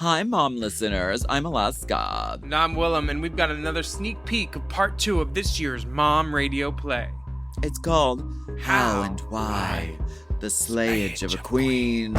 Hi, Mom listeners. I'm Alaska. And I'm Willam, and we've got another sneak peek of part 2 of this year's Mom Radio play. It's called How and Why, the Slayage of a Queen.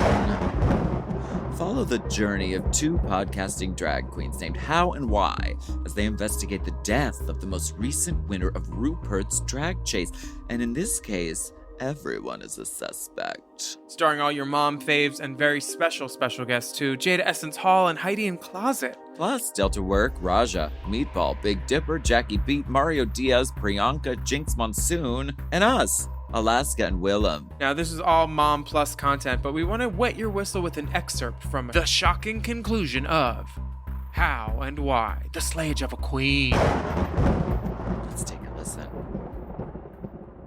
Follow the journey of two podcasting drag queens named How and Why as they investigate the death of the most recent winner of Rupert's drag chase. And in this case, everyone is a suspect. Starring all your mom faves and very special guests too, Jaida Essence Hall and Heidi in Closet. Plus, Delta Work, Raja, Meatball, Big Dipper, Jackie Beat, Mario Diaz, Priyanka, Jinkx, Monsoon, and us, Alaska and Willam. Now, this is all Mom Plus content, but we want to wet your whistle with an excerpt from the shocking conclusion of How and Why, the Slayage of a Queen. Let's take a listen.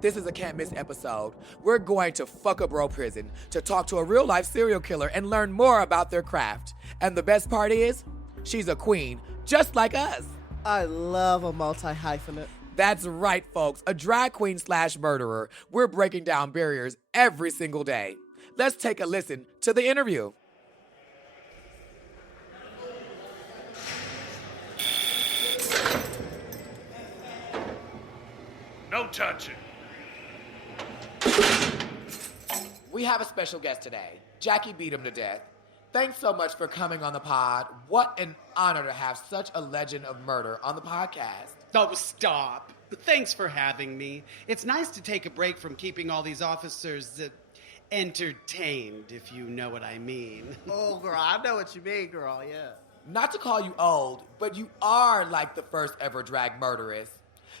This is a can't miss episode. We're going to fuck a bro prison to talk to a real life serial killer and learn more about their craft. And the best part is, she's a queen, just like us. I love a multi-hyphenate. That's right, folks. A drag queen / murderer. We're breaking down barriers every single day. Let's take a listen to the interview. No touching. We have a special guest today. Jackie beat him to death. Thanks so much for coming on the pod. What an honor to have such a legend of murder on the podcast. Oh, stop. Thanks for having me. It's nice to take a break from keeping all these officers entertained, if you know what I mean. Oh, girl, I know what you mean, girl, yeah. Not to call you old, but you are like the first ever drag murderess.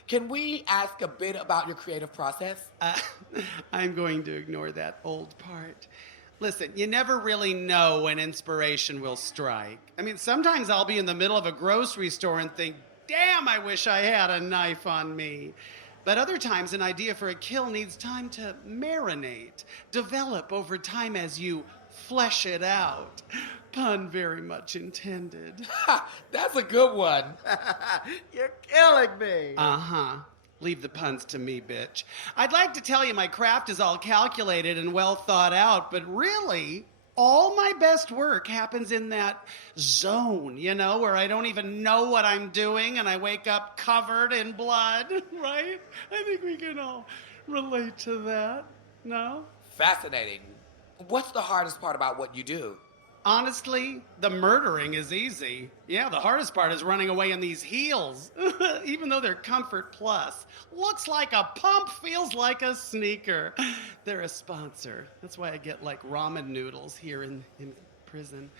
Can we ask a bit about your creative process? I'm going to ignore that old part. Listen, you never really know when inspiration will strike. I mean, sometimes I'll be in the middle of a grocery store and think, damn, I wish I had a knife on me. But other times, an idea for a kill needs time to marinate, develop over time as you flesh it out. Pun very much intended. That's a good one. You're killing me. Uh-huh. Leave the puns to me, bitch. I'd like to tell you my craft is all calculated and well thought out, but really, all my best work happens in that zone, you know, where I don't even know what I'm doing and I wake up covered in blood, right? I think we can all relate to that, no? Fascinating. What's the hardest part about what you do? Honestly, the murdering is easy. Yeah, the hardest part is running away in these heels. Even though they're comfort plus. Looks like a pump, feels like a sneaker. They're a sponsor. That's why I get like ramen noodles here in prison.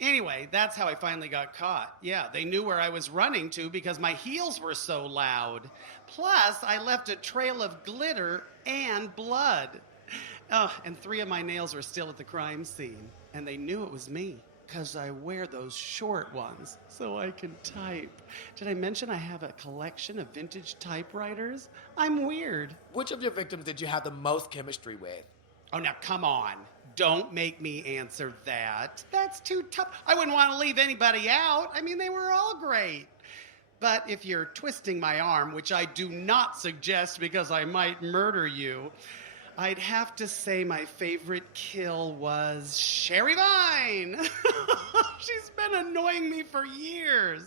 Anyway, that's how I finally got caught. Yeah, they knew where I was running to because my heels were so loud. Plus, I left a trail of glitter and blood. Oh, and 3 of my nails were still at the crime scene. And they knew it was me, because I wear those short ones so I can type. Did I mention I have a collection of vintage typewriters? I'm weird. Which of your victims did you have the most chemistry with? Oh, now come on. Don't make me answer that. That's too tough. I wouldn't want to leave anybody out. I mean, they were all great. But if you're twisting my arm, which I do not suggest because I might murder you, I'd have to say my favorite kill was Sherry Vine. She's been annoying me for years.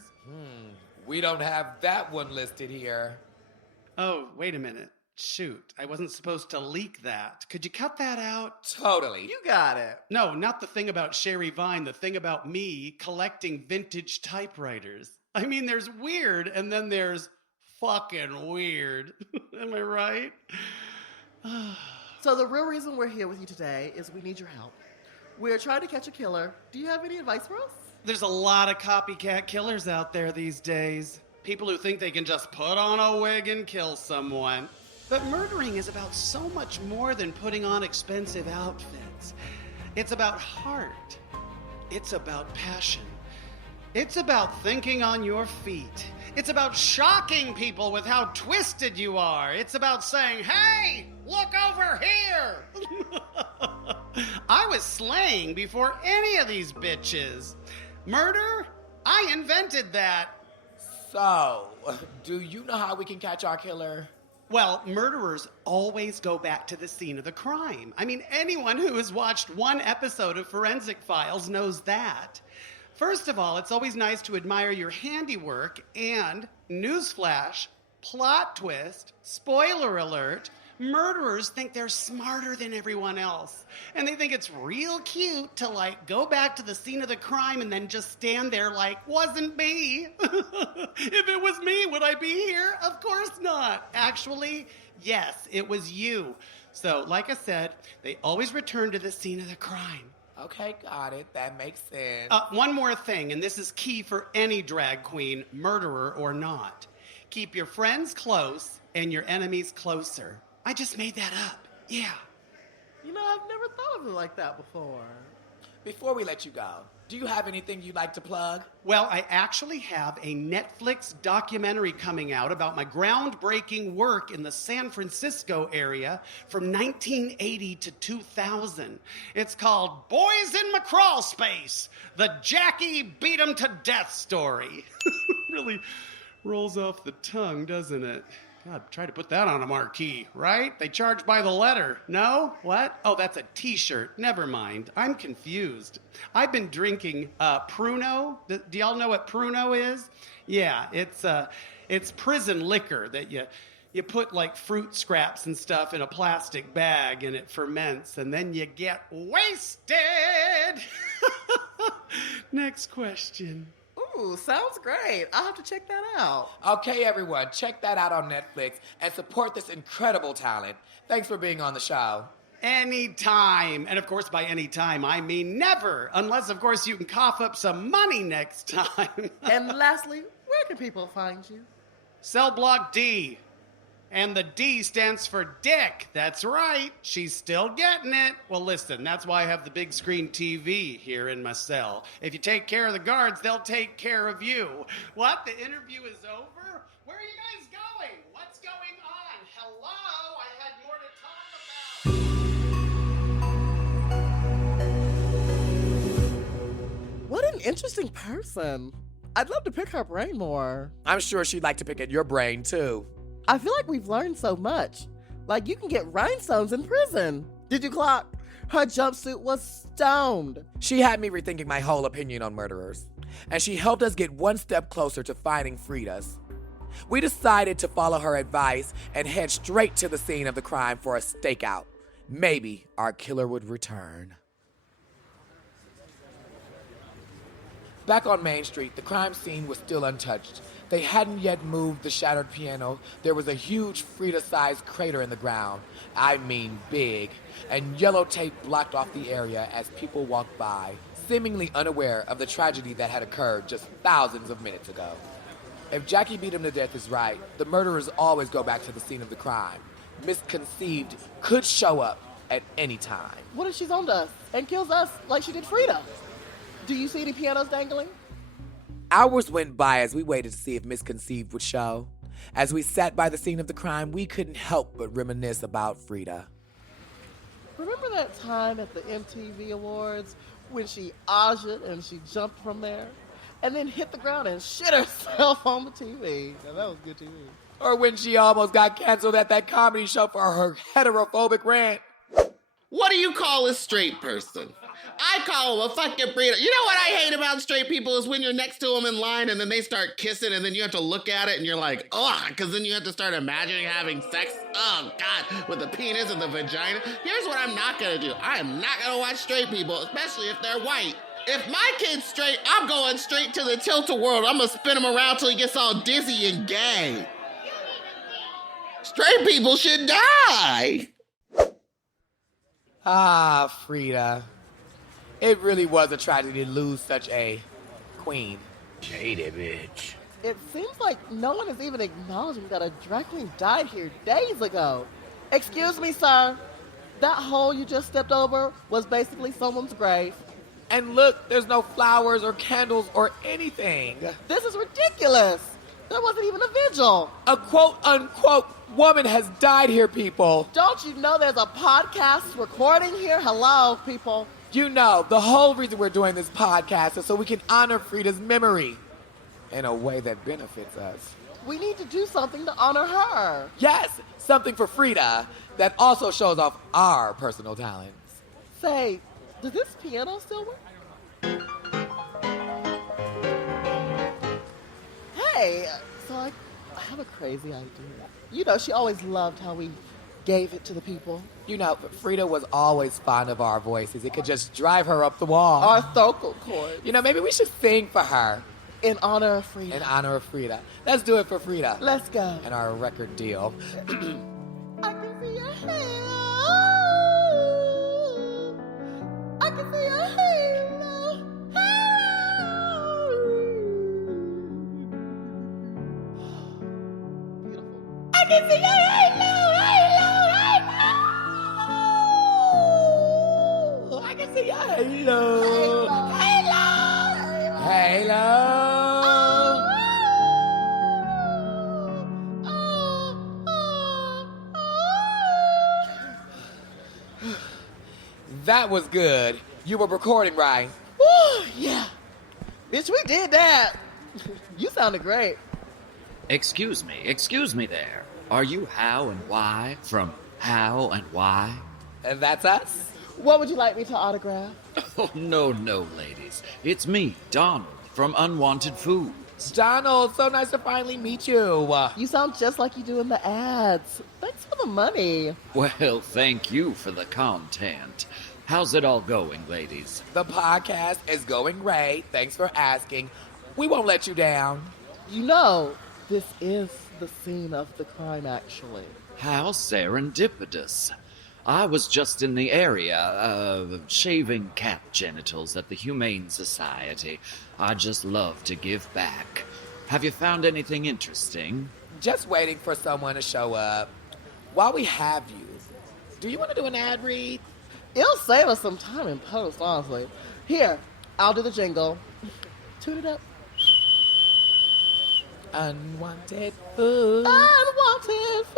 We don't have that one listed here. Oh, wait a minute. Shoot, I wasn't supposed to leak that. Could you cut that out? Totally. You got it. No, not the thing about Sherry Vine, the thing about me collecting vintage typewriters. I mean, there's weird, and then there's fucking weird. Am I right? So the real reason we're here with you today is we need your help. We're trying to catch a killer. Do you have any advice for us? There's a lot of copycat killers out there these days. People who think they can just put on a wig and kill someone. But murdering is about so much more than putting on expensive outfits. It's about heart. It's about passion. It's about thinking on your feet. It's about shocking people with how twisted you are. It's about saying, hey, look over here. I was slaying before any of these bitches. Murder? I invented that. So, do you know how we can catch our killer? Well, murderers always go back to the scene of the crime. I mean, anyone who has watched one episode of Forensic Files knows that. First of all, it's always nice to admire your handiwork and, newsflash, plot twist, spoiler alert, murderers think they're smarter than everyone else. And they think it's real cute to, go back to the scene of the crime and then just stand there like, wasn't me. If it was me, would I be here? Of course not. Actually, yes, it was you. So, like I said, they always return to the scene of the crime. Okay, got it. That makes sense. One more thing, and this is key for any drag queen, murderer or not. Keep your friends close and your enemies closer. I just made that up. Yeah. You know, I've never thought of it like that before. Before we let you go, do you have anything you'd like to plug? Well, I actually have a Netflix documentary coming out about my groundbreaking work in the San Francisco area from 1980 to 2000. It's called Boys in McCrawl Space, the Jackie Beat 'em to Death story. Really rolls off the tongue, doesn't it? God, try to put that on a marquee, right? They charge by the letter. No? What? Oh, that's a t-shirt. Never mind. I'm confused. I've been drinking Pruno. Do y'all know what Pruno is? Yeah, it's prison liquor that you put fruit scraps and stuff in a plastic bag and it ferments and then you get wasted. Next question. Ooh, sounds great. I'll have to check that out. Okay, everyone, check that out on Netflix and support this incredible talent. Thanks for being on the show. Anytime. And of course, by any time, I mean never. Unless, of course, you can cough up some money next time. And lastly, where can people find you? Cell Block D. And the D stands for Dick. That's right. She's still getting it. Well, listen, that's why I have the big screen TV here in my cell. If you take care of the guards, they'll take care of you. What? The interview is over? Where are you guys going? What's going on? Hello? I had more to talk about. What an interesting person. I'd love to pick her brain more. I'm sure she'd like to pick at your brain, too. I feel like we've learned so much. Like, you can get rhinestones in prison. Did you clock? Her jumpsuit was stoned. She had me rethinking my whole opinion on murderers. And she helped us get one step closer to finding Freida's. We decided to follow her advice and head straight to the scene of the crime for a stakeout. Maybe our killer would return. Back on Main Street, the crime scene was still untouched. They hadn't yet moved the shattered piano. There was a huge Frida-sized crater in the ground. I mean big. And yellow tape blocked off the area as people walked by, seemingly unaware of the tragedy that had occurred just thousands of minutes ago. If Jackie Beat 'em to Death is right, the murderers always go back to the scene of the crime. Misconceived could show up at any time. What if she's on to us and kills us like she did Freida? Do you see any pianos dangling? Hours went by as we waited to see if Misconceived would show. As we sat by the scene of the crime, we couldn't help but reminisce about Freida. Remember that time at the MTV Awards when she aja'd and she jumped from there and then hit the ground and shit herself on the TV? Now, that was good TV. Or when she almost got canceled at that comedy show for her heterophobic rant. What do you call a straight person? I call him a fucking breeder. You know what I hate about straight people is when you're next to them in line and then they start kissing and then you have to look at it and you're like, ugh, because then you have to start imagining having sex, oh God, with the penis and the vagina. Here's what I'm not going to do. I am not going to watch straight people, especially if they're white. If my kid's straight, I'm going straight to the tilt-a-whirl. I'm going to spin him around till he gets all dizzy and gay. Straight people should die. Ah, Freida. It really was a tragedy to lose such a queen. Jaida, bitch. It seems like no one is even acknowledging that a drag queen died here days ago. Excuse me, sir. That hole you just stepped over was basically someone's grave. And look, there's no flowers or candles or anything. This is ridiculous. There wasn't even a vigil. A quote-unquote woman has died here, people. Don't you know there's a podcast recording here? Hello, people. You know, the whole reason we're doing this podcast is so we can honor Freida's memory in a way that benefits us. We need to do something to honor her. Yes, something for Freida that also shows off our personal talents. Say, does this piano still work? Hey, so I have a crazy idea. You know, she always loved how we gave it to the people. You know, Freida was always fond of our voices. It could just drive her up the wall. Our vocal cords. You know, maybe we should sing for her In honor of Freida. in honor of Freida. Let's do it for Freida Let's go. and our record deal. I can see your halo. I can see your halo. Beautiful. I can see your halo. I can see your halo. Halo. Halo. That was good. You were recording, right? Woo, yeah. Bitch, we did that. You sounded great. Excuse me there. Are you How and Why from How and Why? And that's us. What would you like me to autograph? Oh, no, ladies. It's me, Donald, from Unwanted Foods. Donald, so nice to finally meet you. You sound just like you do in the ads. Thanks for the money. Well, thank you for the content. How's it all going, ladies? The podcast is going great. Thanks for asking. We won't let you down. You know, this is the scene of the crime, actually. How serendipitous. I was just in the area, shaving cat genitals at the Humane Society. I just love to give back. Have you found anything interesting? Just waiting for someone to show up. While we have you, do you want to do an ad read? It'll save us some time in post, honestly. Here, I'll do the jingle. Tune it up. Unwanted food. Unwanted food.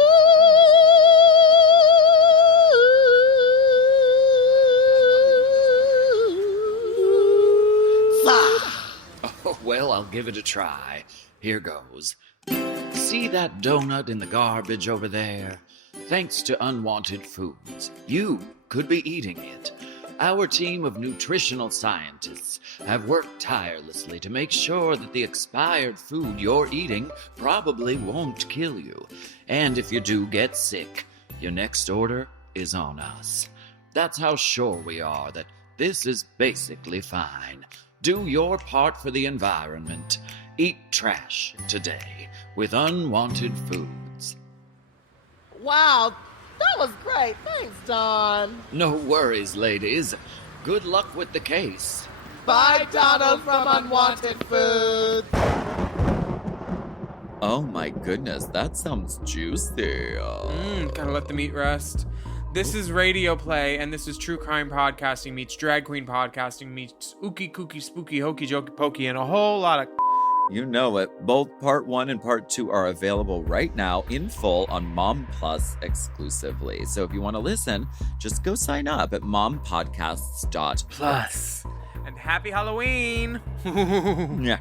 Oh, well, I'll give it a try. Here goes. See that donut in the garbage over there? Thanks to Unwanted Foods, you could be eating it. Our team of nutritional scientists have worked tirelessly to make sure that the expired food you're eating probably won't kill you. And if you do get sick, your next order is on us. That's how sure we are that this is basically fine. Do your part for the environment. Eat trash today with Unwanted Foods. Wow, that was great. Thanks, Don. No worries, ladies. Good luck with the case. Bye, Donald from Unwanted Food. Oh my goodness, that sounds juicy. Gotta let the meat rest. This is radio play, and this is true crime podcasting meets drag queen podcasting meets ookie kooky spooky hokey jokey pokey and a whole lot of. You know it. Both Part 1 and Part 2 are available right now in full on Mom Plus exclusively. So if you want to listen, just go sign up at mompodcasts.plus. And happy Halloween! Yeah.